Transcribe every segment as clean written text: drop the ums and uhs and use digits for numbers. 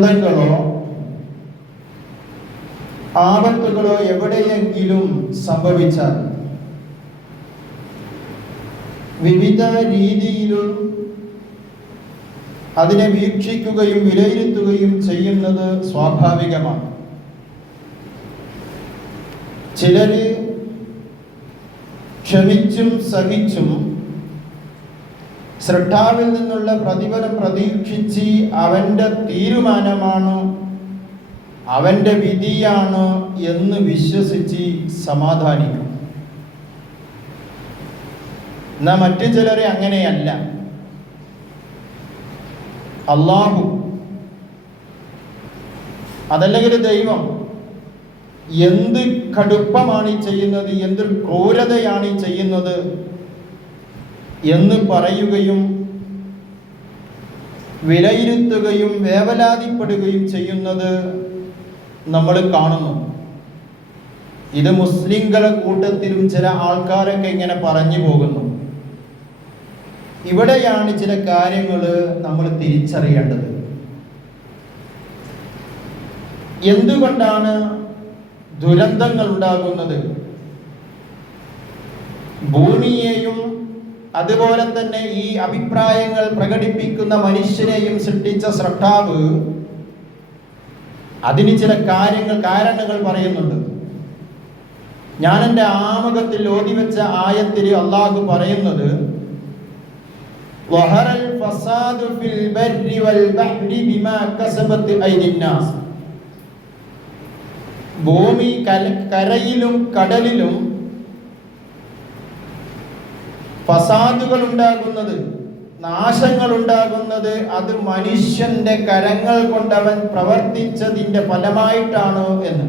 ദുരന്തങ്ങളോ ആപത്തുകളോ എവിടെയെങ്കിലും സംഭവിച്ചാൽ വിവിധ രീതിയിലും അതിനെ വീക്ഷിക്കുകയും വിലയിരുത്തുകയും ചെയ്യുന്നത് സ്വാഭാവികമാണ്. ചിലര് ക്ഷമിച്ചും സഹിച്ചും ശ്രദ്ധാവിൽ നിന്നുള്ള പ്രതിഫലം പ്രതീക്ഷിച്ച് അവൻ്റെ തീരുമാനമാണ്, അവൻ്റെ വിധിയാണ് എന്ന് വിശ്വസിച്ച് സമാധാനിക്കും. എന്നാൽ മറ്റു ചിലരെ അങ്ങനെയല്ല. അല്ലാഹു അതല്ലെങ്കിൽ ദൈവം എന്ത് കടുപ്പമാണ് ഈ ചെയ്യുന്നത്, എന്ത് ക്രൂരതയാണ് ഈ ചെയ്യുന്നത് എന്ന് പറയുകയും വിലയിരുത്തുകയും വേവലാതിപ്പെടുകയും ചെയ്യുന്നത് നമ്മൾ കാണുന്നു. ഇത് മുസ്ലിംകളുടെ കൂട്ടത്തിലും ചില ആൾക്കാരൊക്കെ ഇങ്ങനെ പറഞ്ഞു പോകുന്നു. ഇവിടെയാണ് ചില കാര്യങ്ങൾ നമ്മൾ തിരിച്ചറിയേണ്ടത്. എന്തുകൊണ്ടാണ് ദുരന്തങ്ങൾ ഉണ്ടാകുന്നത്? ഭൂമിയെയും അതുപോലെ തന്നെ ഈ അഭിപ്രായങ്ങൾ പ്രകടിപ്പിക്കുന്ന മനുഷ്യനെയും സൃഷ്ടിച്ച സ്രഷ്ടാവ് അതിന് ചില കാരണങ്ങൾ പറയുന്നുണ്ട്. ഞാൻ എൻ്റെ ആമുഖത്തിൽ ഓതിവെച്ച ആയത്തിൽ അല്ലാഹു പറയുന്നത്, വഹറൽ ഫസാദു ഫിൽ ബർരി വൽ ബഹ്രി ബിമാ കസബത് ഐദിന്നാസ്. ഭൂമി കരയിലും കടലിലും ഫസാദുകൾ ഉണ്ടാകുന്നത്, നാശങ്ങൾ ഉണ്ടാകുന്നത് അത് മനുഷ്യന്റെ കരങ്ങൾ കൊണ്ടവൻ പ്രവർത്തിച്ചതിന്റെ ഫലമായിട്ടാണ് എന്ന്.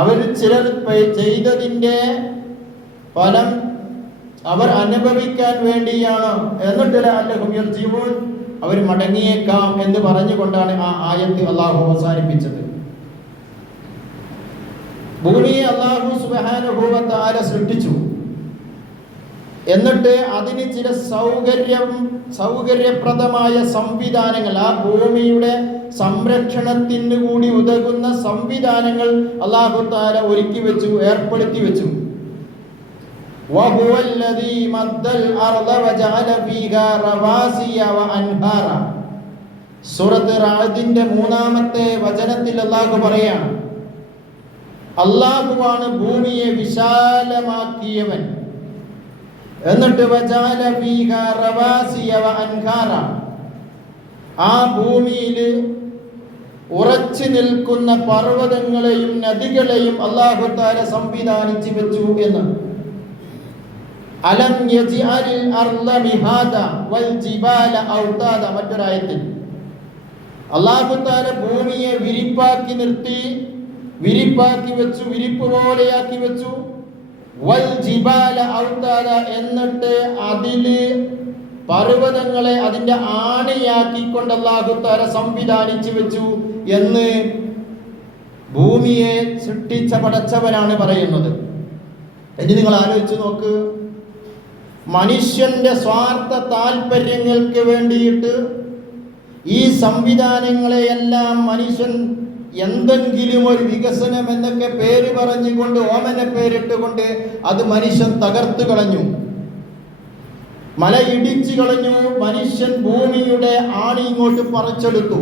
അവർ ചിലർ ചെയ്തതിന്റെ ഫലം അവർ അനുഭവിക്കാൻ വേണ്ടിയാണ്. എന്നിട്ട് അവർ മടങ്ങിയേക്കാം എന്ന് പറഞ്ഞുകൊണ്ടാണ് ആ ആയത്ത് അല്ലാഹു അവസാനിപ്പിച്ചത്. ഭൂമിയെ അല്ലാഹു സുബ്ഹാനഹു വ തആല സൃഷ്ടിച്ചു. എന്നിട്ട് അതിന് ചില സൗകര്യപ്രദമായ സംവിധാനങ്ങൾ, ആ ഭൂമിയുടെ സംരക്ഷണത്തിന് കൂടി ഉതകുന്ന സംവിധാനങ്ങൾ അല്ലാഹു തആല ഒരുക്കി വെച്ചു, ഏർപ്പെടുത്തി വെച്ചു. വഹുവല്ലദീ മദ്ദൽ അർള വജഅല ഫീഹാ റവാസിയ വഅൻഹാറ. സൂറത്ത് റഅദിന്റെ 3-ാമത്തെ വചനത്തിൽ അല്ലാഹു പറയാണ്, അല്ലാഹുവാണ് ഭൂമിയെ വിശാലമാക്കിയവൻ. എന്നിട്ട് വജഅല ഫീഹാ റവാസിയ വഅൻഹാറ, ആ ഭൂമിയിൽ ഉറച്ചു നിൽക്കുന്ന പർവ്വതങ്ങളെയും നദികളെയും അല്ലാഹു തആല സംവിധാനിച്ചു വെച്ചു എന്ന്. അലം യജ്അലിൽ അർള മിഹാദ വൽ ജിബാല ഔതാദ. മറ്റൊരായത്തിൽ അല്ലാഹു തആല ഭൂമിയെ വിരിപ്പാക്കി നിർത്തി, വിരിപ്പാക്കി വെച്ചു, വിരിപ്പ് പോലെയാക്കി വെച്ചു. വൽ ജിബാല ഔതാദ, എന്നിട്ട് അതില് പർവ്വതങ്ങളെ അതിന്റെ ആണിയാക്കിക്കൊണ്ട് അല്ലാഹു തആല സംവിധാനിച്ചു വെച്ചു എന്ന് ഭൂമിയെ സൃഷ്ടിച്ച പടച്ചവനാണ് പറയുന്നത്. ഇനി നിങ്ങൾ ആലോചിച്ച് നോക്ക്, മനുഷ്യന്റെ സ്വാർത്ഥ താല്പര്യങ്ങൾക്ക് വേണ്ടിയിട്ട് ഈ സംവിധാനങ്ങളെയെല്ലാം മനുഷ്യൻ എന്തെങ്കിലും ഒരു വികസനം എന്നൊക്കെ പേര് പറഞ്ഞുകൊണ്ട്, ഓമന പേരിട്ടുകൊണ്ട് അത് മനുഷ്യൻ തകർത്തു കളഞ്ഞു, മല ഇടിച്ചു കളഞ്ഞു. മനുഷ്യൻ ഭൂമിയുടെ ആണി ഇങ്ങോട്ട് പറിച്ചെടുത്തു.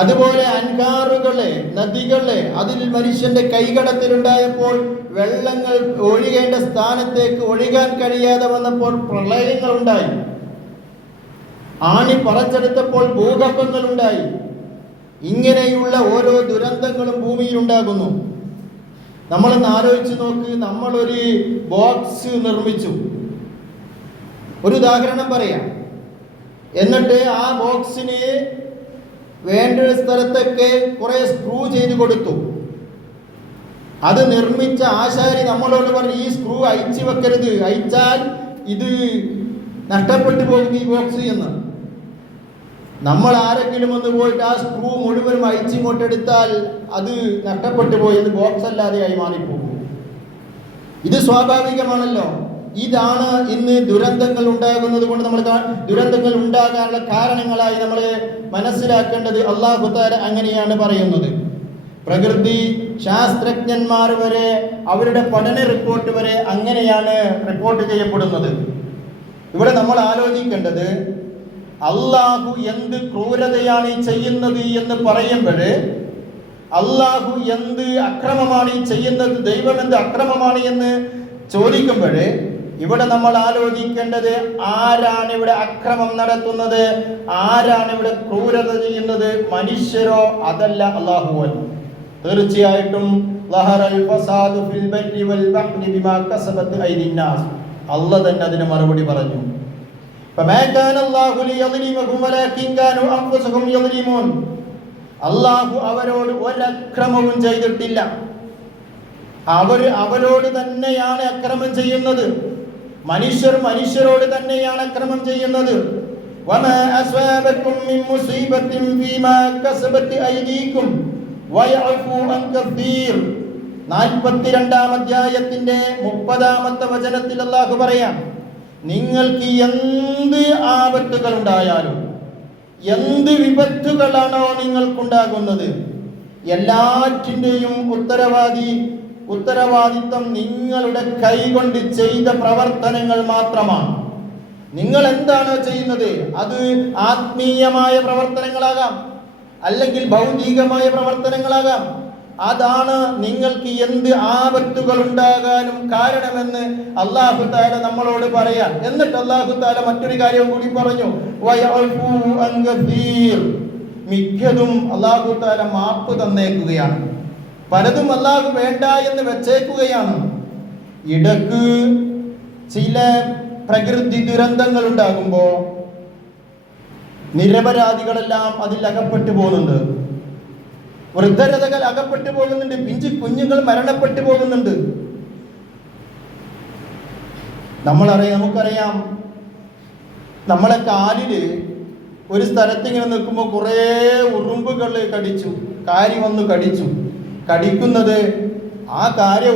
അതുപോലെ അൻകാറുകളെ, നദികളെ, അതിൽ മനുഷ്യന്റെ കൈകടത്തിലുണ്ടായപ്പോൾ വെള്ളങ്ങൾ ഒഴുകേണ്ട സ്ഥാനത്തേക്ക് ഒഴുകാൻ കഴിയാതെ വന്നപ്പോൾ പ്രളയങ്ങൾ ഉണ്ടായി. ആണി പറിച്ചെടുത്തപ്പോൾ ഭൂകമ്പങ്ങൾ ഉണ്ടായി. ഇങ്ങനെയുള്ള ഓരോ ദുരന്തങ്ങളും ഭൂമിയിൽ ഉണ്ടാകുന്നു. നമ്മളൊന്ന് ആലോചിച്ച് നോക്ക്, നമ്മളൊരു ബോക്സ് നിർമ്മിച്ചു, ഒരു ഉദാഹരണം പറയാം. എന്നിട്ട് ആ ബോക്സിന് വേണ്ട സ്ഥലത്തൊക്കെ കുറെ സ്ക്രൂ ചെയ്ത് കൊടുത്തു. അത് നിർമ്മിച്ച ആശാരി നമ്മളോട് പറഞ്ഞു, ഈ സ്ക്രൂ അയച്ചു വെക്കരുത്, അയച്ചാൽ ഇത് നഷ്ടപ്പെട്ടു പോകും ഈ ബോക്സ് എന്ന്. നമ്മൾ ആരെങ്കിലും ഒന്ന് പോയിട്ട് ആ സ്ക്രൂ മുഴുവനും അയച്ചിങ്ങോട്ടെടുത്താൽ അത് നഷ്ടപ്പെട്ടു പോയി, അത് ബോക്സ് അല്ലാതെയായി മാറിപ്പോകും. ഇത് സ്വാഭാവികമാണല്ലോ. ഇതാണ് ഇന്ന് ദുരന്തങ്ങൾ ഉണ്ടാകുന്നത് കൊണ്ട് നമ്മൾ ദുരന്തങ്ങൾ ഉണ്ടാകാനുള്ള കാരണങ്ങളായി നമ്മൾ മനസ്സിലാക്കേണ്ടത്. അല്ലാഹു തആല അങ്ങനെയാണ് പറയുന്നത്. പ്രകൃതി ശാസ്ത്രജ്ഞന്മാർ വരെ അവരുടെ പഠന റിപ്പോർട്ട് വരെ അങ്ങനെയാണ് റിപ്പോർട്ട് ചെയ്യപ്പെടുന്നത്. ഇവിടെ നമ്മൾ ആലോചിക്കേണ്ടത്, അള്ളാഹു എന്ത് ക്രൂരതയാണ് ഈ ചെയ്യുന്നത് എന്ന് പറയുമ്പോൾ, അള്ളാഹു എന്ത് അക്രമമാണ് ഈ ചെയ്യുന്നത്, ദൈവം എന്ത് അക്രമമാണ് എന്ന് ചോദിക്കുമ്പോൾ, ഇവിടെ നമ്മൾ ആലോചിക്കേണ്ടത് ആരാണ് ഇവിടെ അക്രമം നടത്തുന്നത്, ആരാണ് ഇവിടെ ക്രൂരത ചെയ്യുന്നത്? മനുഷ്യരോ അതല്ല അല്ലാഹുവൻ. തീർച്ചയായിട്ടും അല്ലാഹു തന്നെ അതിന് മറുപടി പറഞ്ഞു. അല്ലാഹു അവരോട് ഒരക്രമവും ചെയ്തിട്ടില്ല. അവരോട് തന്നെയാണ് അക്രമം ചെയ്യുന്നത്. മനുഷ്യർ മനുഷ്യരോട് തന്നെയാണ് അക്രമം ചെയ്യുന്നത്. വമാ അസ്വാബകും മിൻ മുസീബത്തിൻ ഫീമാ കസബത് അയ്ദീകും വയഅഫു അൻ കസീർ. 42-ാം അധ്യായത്തിന്റെ 30-ാമത്തെ വചനത്തിൽ അല്ലാഹു പറയാം, നിങ്ങൾക്ക് എന്ത് ആപത്തുകൾ ഉണ്ടായാലും, എന്ത് വിപത്തുകളാണോ നിങ്ങൾക്കുണ്ടാകുന്നത്, എല്ലാറ്റിൻ്റെയും ഉത്തരവാദിത്വം നിങ്ങളുടെ കൈകൊണ്ട് ചെയ്ത പ്രവർത്തനങ്ങൾ മാത്രമാണ്. നിങ്ങൾ എന്താണോ ചെയ്യുന്നത്, അത് ആത്മീയമായ പ്രവർത്തനങ്ങളാകാം, അല്ലെങ്കിൽ ഭൗതികമായ പ്രവർത്തനങ്ങളാകാം. അതാണ് നിങ്ങൾക്ക് എന്ത് ആപത്തുകൾ ഉണ്ടാകാനും കാരണമെന്ന് അല്ലാഹു തആല നമ്മളോട് പറയാം. എന്നിട്ട് അല്ലാഹു തആല മറ്റൊരു കാര്യം കൂടി പറഞ്ഞു, വയഅഫു അൻ കസീർ. മിക്കതും അല്ലാഹു തആല മാപ്പ് തന്നേക്കുകയാണ്, പലതും അല്ലാഹു വേണ്ട എന്ന് വെച്ചേക്കുകയാണ്. ഇടക്ക് ചില പ്രകൃതി ദുരന്തങ്ങൾ ഉണ്ടാകുമ്പോൾ നിരപരാധികളെല്ലാം അതിൽ അകപ്പെട്ടു പോകുന്നുണ്ട്, വൃദ്ധരതകൾ അകപ്പെട്ടു പോകുന്നുണ്ട്, പിഞ്ചു കുഞ്ഞുങ്ങൾ മരണപ്പെട്ടു പോകുന്നുണ്ട്. നമുക്കറിയാം, നമ്മളെ കാലില് ഒരു സ്ഥലത്ത് ഇങ്ങനെ നിൽക്കുമ്പോൾ കുറേ ഉറുമ്പുകൾ കാരി വന്ന് കടിക്കുന്നത് ആ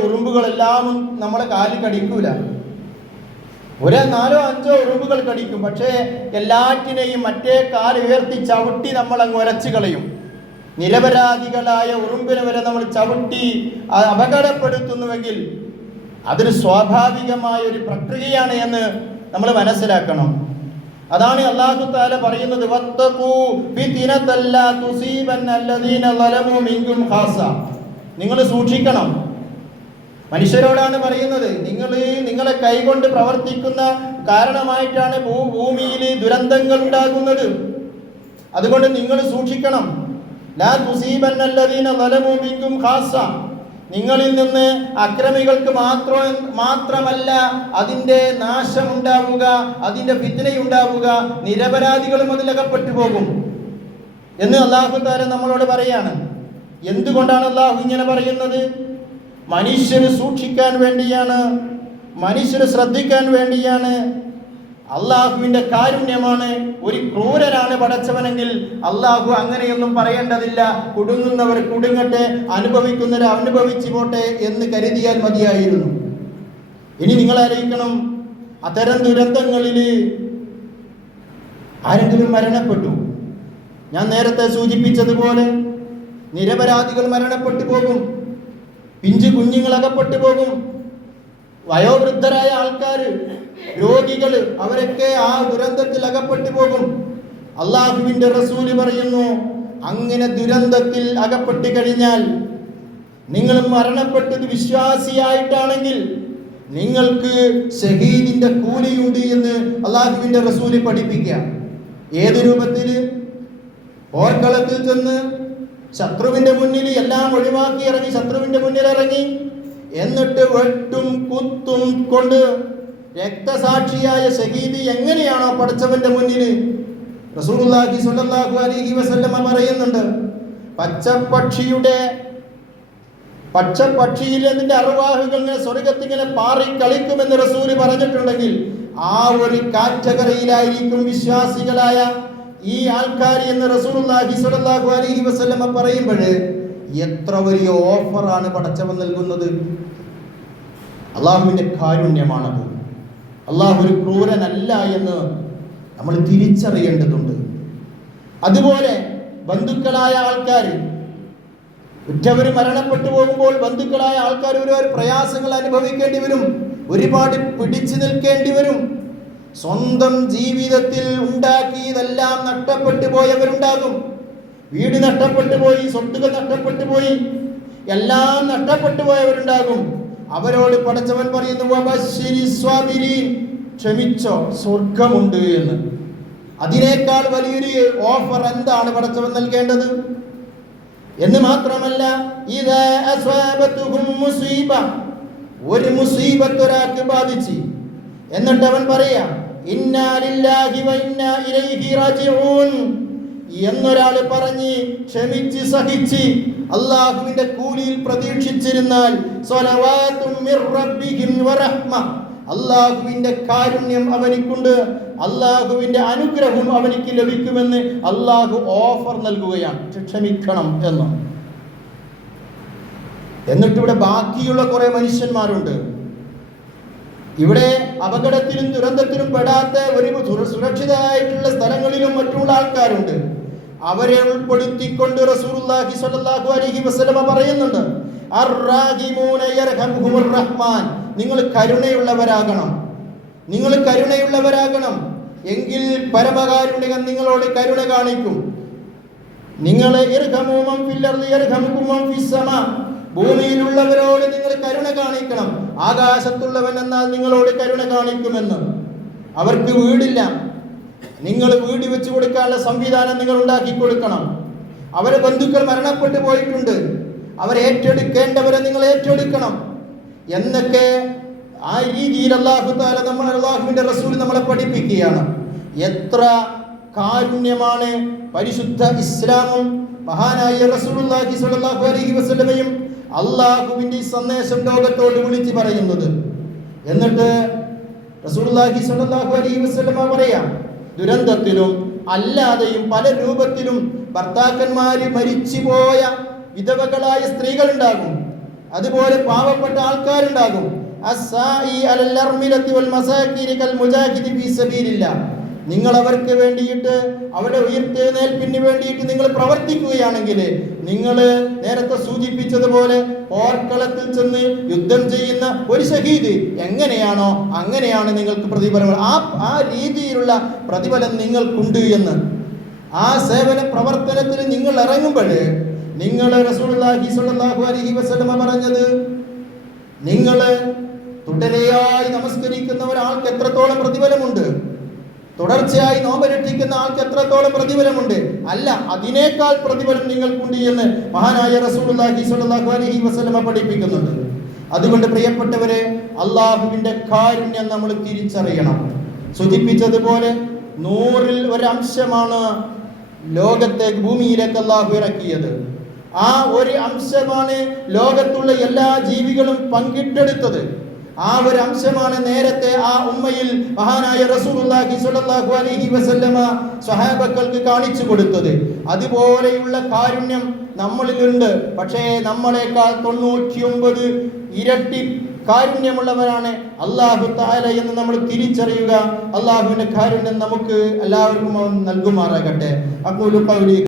ഉറുമ്പുകളെല്ലാം നമ്മളെ കാലിൽ കടിക്കൂല. 4-5 ഉറുമ്പുകൾ കടിക്കും. പക്ഷേ എല്ലാറ്റിനെയും മറ്റേ കാല് ഉയർത്തി ചവിട്ടി നമ്മൾ അങ്ങ് ഉരച്ചു കളയും. നിരപരാധികളായ ഉറുമ്പിനെ വരെ നമ്മൾ ചവിട്ടി അപകടപ്പെടുത്തുന്നുവെങ്കിൽ അതൊരു സ്വാഭാവികമായ ഒരു പ്രക്രിയയാണ് എന്ന് നമ്മൾ മനസ്സിലാക്കണം. അതാണ് അല്ലാഹു തആല പറയുന്നത്, വത്തഖൂ ഫിത്നതൻ ലാ തുസീബന്ന അല്ലദീന ളലമൂ മിൻകും ഖാസ. നിങ്ങൾ സൂക്ഷിക്കണം. മനുഷ്യരോടാണ് പറയുന്നത്. നിങ്ങളെ കൈകൊണ്ട് പ്രവർത്തിക്കുന്ന കാരണമായിട്ടാണ് ഭൂമിയിൽ ദുരന്തങ്ങൾ ഉണ്ടാകുന്നത്. അതുകൊണ്ട് നിങ്ങൾ സൂക്ഷിക്കണം. ലാ തുസീബന്ന അല്ലദീന ളലമൂ മിൻകും ഖാസ. നിങ്ങളിൽ നിന്ന് അക്രമികൾക്ക് മാത്രമല്ല അതിൻ്റെ നാശമുണ്ടാവുക, അതിൻ്റെ ഫിത്നയുണ്ടാവുക, നിരപരാധികളും അതിലകപ്പെട്ടു പോകും എന്ന് അല്ലാഹു തആല നമ്മളോട് പറയാണ്. എന്തുകൊണ്ടാണ് അല്ലാഹു ഇങ്ങനെ പറയുന്നത്? മനുഷ്യന് സൂക്ഷിക്കാൻ വേണ്ടിയാണ്, മനുഷ്യന് ശ്രദ്ധിക്കാൻ വേണ്ടിയാണ്. അള്ളാഹുവിൻ്റെ കാരുണ്യമാണ്. ഒരു ക്രൂരനാണ് പടച്ചവനെങ്കിൽ അള്ളാഹു അങ്ങനെയൊന്നും പറയേണ്ടതില്ല. കുടുങ്ങുന്നവർ കുടുങ്ങട്ടെ, അനുഭവിക്കുന്നവർ അനുഭവിച്ചു പോട്ടെ എന്ന് കരുതിയാൽ മതിയായിരുന്നു. ഇനി നിങ്ങൾ അറിയിക്കണം, അത്തരം ദുരന്തങ്ങളിൽ ആരെങ്കിലും മരണപ്പെട്ടു, ഞാൻ നേരത്തെ സൂചിപ്പിച്ചതുപോലെ നിരപരാധികൾ മരണപ്പെട്ടു പോകും, പിഞ്ചു കുഞ്ഞുങ്ങൾ അകപ്പെട്ടു പോകും, വയോവൃദ്ധരായ ആൾക്കാർ, രോഗികൾ, അവരൊക്കെ ആ ദുരന്തത്തിൽ അകപ്പെട്ടു പോകും. അല്ലാഹുവിൻ്റെ റസൂല് പറയുന്നു, അങ്ങനെ ദുരന്തത്തിൽ അകപ്പെട്ടു കഴിഞ്ഞാൽ, നിങ്ങൾ മരണപ്പെട്ടത് വിശ്വാസിയായിട്ടാണെങ്കിൽ നിങ്ങൾക്ക് ഷഹീദിന്റെ കൂലിയുണ്ട് എന്ന് അല്ലാഹുവിൻ്റെ റസൂല് പഠിപ്പിക്കുക. ഏത് രൂപത്തിൽ? പോർക്കളത്തിൽ ചെന്ന് ശത്രുവിന്റെ മുന്നിൽ എല്ലാം ഒഴിവാക്കി ഇറങ്ങി, ശത്രുവിന്റെ മുന്നിൽ ഇറങ്ങി, എന്നിട്ട് വെട്ടും കുത്തും കൊണ്ട് രക്തസാക്ഷിയായ ഷഹീദ് എങ്ങനെയാണോ പടച്ചവന്റെ മുന്നിൽ, റസൂലുള്ളാഹി സ്വല്ലല്ലാഹു അലൈഹി വസല്ലമ പറയുന്നുണ്ട്, പച്ചപ്പക്ഷിയിൽ അതിന്റെ അർവാഹുകൾ സ്വർഗത്തിങ്ങനെ പാറി കളിക്കുമെന്ന് റസൂല് പറഞ്ഞിട്ടുണ്ടെങ്കിൽ ആ ഒരു കാറ്റഗറിയിലായിരിക്കും വിശ്വാസികളായ ഈ ആൾക്കാർ എന്ന് റസൂലുള്ളാഹി സ്വല്ലല്ലാഹു അലൈഹി വസല്ലമ പറയുമ്പോൾ എത്ര വലിയ ഓഫറാണ് പടച്ചവൻ നൽകുന്നത്. അള്ളാഹുവിൻ്റെ കാരുണ്യമാണത്. അള്ളാഹു ഒരു ക്രൂരനല്ല എന്ന് നമ്മൾ തിരിച്ചറിയേണ്ടതുണ്ട്. അതുപോലെ ബന്ധുക്കളായ ആൾക്കാർ, ഉറ്റവർ മരണപ്പെട്ടു പോകുമ്പോൾ ബന്ധുക്കളായ ആൾക്കാർ ഒരുപാട് പ്രയാസങ്ങൾ അനുഭവിക്കേണ്ടി വരും, ഒരുപാട് പിടിച്ചു നിൽക്കേണ്ടി വരും. സ്വന്തം ജീവിതത്തിൽ ഉണ്ടാക്കിയതെല്ലാം നഷ്ടപ്പെട്ടു പോയവരുണ്ടാകും. വീട് നഷ്ടപ്പെട്ടു പോയി, സ്വത്തുകൾ നഷ്ടപ്പെട്ടു പോയി, എല്ലാം നഷ്ടപ്പെട്ടു പോയവരുണ്ടാകും. അവരോട് പടച്ചവൻ പറയുന്നു, വബശ്ശിരി സ്വാബിരീൻ, ക്ഷമിച്ചോ, സ്വർഗമുണ്ട് എന്ന്. അതിനേക്കാൾ വലിയൊരു ഓഫർ എന്താണ് പടച്ചവൻ നൽകേണ്ടത് എന്ന് മാത്രമല്ല, ഇദാ അസ്വാബതുഹും മുസീബ, ഒരു മുസീബത്ത് ഒരാൾക്ക് ബാധിച്ച് എന്നിട്ട് അവൻ പറയാ ഇന്നാ ലില്ലാഹി വ ഇന്നാ ഇലൈഹി റാജിഊൻ എന്നൊരാൾ പറഞ്ഞ് ക്ഷമിച്ച് സഹിച്ച് അല്ലാഹുവിന്റെ കൂലിയിൽ പ്രതീക്ഷിച്ചിരുന്നാൽ സ്വലവാതും മിർ റബ്ബിഹിം വറഹ്മ, അല്ലാഹുവിന്റെ കാരുണ്യം അവനിക്കുണ്ട്, അല്ലാഹുവിന്റെ അനുഗ്രഹം അവനിക്ക് ലഭിക്കുമെന്ന് അല്ലാഹു ഓഫർ നൽകുകയാണ്, ക്ഷമിക്കണം എന്ന്. എന്നിട്ട് ഇവിടെ ബാക്കിയുള്ള കുറെ മനുഷ്യന്മാരുണ്ട്. ഇവിടെ അപകടത്തിലും ദുരന്തത്തിലും പെടാത്ത ഒരു സുരക്ഷിതമായിട്ടുള്ള സ്ഥലങ്ങളിലും മറ്റുള്ള ആൾക്കാരുണ്ട്. അവരെ ഉൾപ്പെടുത്തിക്കൊണ്ട് റസൂലുള്ളാഹി സ്വല്ലല്ലാഹു അലൈഹി വസല്ലമ പറയുന്നുണ്ട്, അർറാഹിമൂന യർഹമുഹുർ റഹ്മാൻ, നിങ്ങൾ കരുണയുള്ളവരാകണം, നിങ്ങൾ കരുണയുള്ളവരാകണം, എങ്കിൽ പരമകാരുണികൻ നിങ്ങളോട് കരുണ കാണിക്കും. നിങ്ങൾ ഇർഹമൂ മൻ ഫിൽ അർളി യർഹമുകും മൻ ഫിസ് സമാ, ഭൂമിയിലുള്ളവരോട് നിങ്ങൾ കരുണ കാണിക്കണം, ആകാശത്തുള്ളവൻ എന്നാൽ നിങ്ങളോട് കരുണ കാണിക്കുമെന്ന്. അവർക്ക് വീടില്ല, നിങ്ങൾ വീട് വെച്ച് കൊടുക്കാനുള്ള സംവിധാനം നിങ്ങൾ ഉണ്ടാക്കി കൊടുക്കണം. അവരെ ബന്ധുക്കൾ മരണപ്പെട്ടു പോയിട്ടുണ്ട്, അവരെ ഏറ്റെടുക്കേണ്ടവരെ നിങ്ങൾ ഏറ്റെടുക്കണം എന്നൊക്കെ ആ രീതിയിൽ അല്ലാഹുവിന്റെ റസൂൽ നമ്മളെ പഠിപ്പിക്കുകയാണ്. എത്ര കാരുണ്യമാണ് പരിശുദ്ധ ഇസ്ലാമും മഹാനായ റസൂലുള്ളാഹി സ്വല്ലല്ലാഹു അലൈഹി വസല്ലമയും അല്ലാഹുവിന്റെ സന്ദേശം ലോകത്തോട് വിളിച്ചു പറയുന്നത്. എന്നിട്ട് റസൂലുള്ളാഹി സ്വല്ലല്ലാഹു അലൈഹി വസല്ലമ പറയാം, ദുരന്തത്തിലും അല്ലാതെയും പല രൂപത്തിലും ഭർത്താക്കന്മാര് മരിച്ചുപോയ വിധവകളായ സ്ത്രീകൾ ഉണ്ടാകും, അതുപോലെ പാവപ്പെട്ട ആൾക്കാരുണ്ടാകും. നിങ്ങൾ അവർക്ക് വേണ്ടിയിട്ട് അവരുടെ ഉയർത്തെഴുന്നേൽപ്പിന് വേണ്ടിയിട്ട് നിങ്ങൾ പ്രവർത്തിക്കുകയാണെങ്കിൽ, നിങ്ങൾ നേരത്തെ സൂചിപ്പിച്ചതുപോലെ പോർക്കളത്തിൽ ചെന്ന് യുദ്ധം ചെയ്യുന്ന ഒരു ഷഹീദ് എങ്ങനെയാണോ അങ്ങനെയാണ് നിങ്ങൾക്ക് പ്രതിഫലം. ആ രീതിയിലുള്ള പ്രതിഫലം നിങ്ങൾക്കുണ്ട് എന്ന്. ആ സേവന പ്രവർത്തനത്തിൽ നിങ്ങൾ ഇറങ്ങുമ്പോൾ നിങ്ങൾ റസൂലുള്ളാഹി സ്വല്ലല്ലാഹു അലൈഹി വസല്ലമ പറഞ്ഞത്, നിങ്ങൾ തുടരെയായി നമസ്കരിക്കുന്ന ഒരാൾക്ക് എത്രത്തോളം പ്രതിഫലമുണ്ട്, തുടർച്ചയായി നോമ്പനുഷ്ഠിക്കുന്ന ആൾക്ക് എത്രത്തോളം പ്രതിഫലമുണ്ട്, അല്ല അതിനേക്കാൾ പ്രതിഫലം നിങ്ങൾക്കുണ്ട് എന്ന് മഹാനായ റസൂലുള്ളാഹി സ്വല്ലല്ലാഹു അലൈഹി വസല്ലമ പഠിപ്പിക്കുന്നുണ്ട്. അതുകൊണ്ട് പ്രിയപ്പെട്ടവരെ, അല്ലാഹുവിന്റെ കാരുണ്യം നമ്മൾ തിരിച്ചറിയണം. സൂചിപ്പിച്ചതുപോലെ 100-ൽ 1 അംശമാണ് ലോകത്തേക്ക്, ഭൂമിയിലേക്ക് അല്ലാഹു ഇറക്കിയത്. ആ ഒരു അംശമാണ് ലോകത്തുള്ള എല്ലാ ജീവികളും പങ്കിട്ടെടുത്തത്. ആ ഒരു അംശമാണ് നേരത്തെ ആ ഉമ്മയിൽ മഹാനായ റസൂലുള്ളാഹി സ്വല്ലല്ലാഹു അലൈഹി വസല്ലമ സ്വഹാബക്കൾക്ക് കാണിച്ചു കൊടുത്തത്. അതുപോലെയുള്ള കാരുണ്യം നമ്മളിലുണ്ട്. പക്ഷേ നമ്മളെക്കാൾ 99 ഇരട്ടി കാരുണ്യമുള്ളവരാണ് അല്ലാഹു തആല എന്ന് നമ്മൾ തിരിച്ചറിയുക. അല്ലാഹുവിന്റെ കാരുണ്യം നമുക്ക് എല്ലാവർക്കും നൽകുമാറാകട്ടെ. അഖൂലു ഖൗലി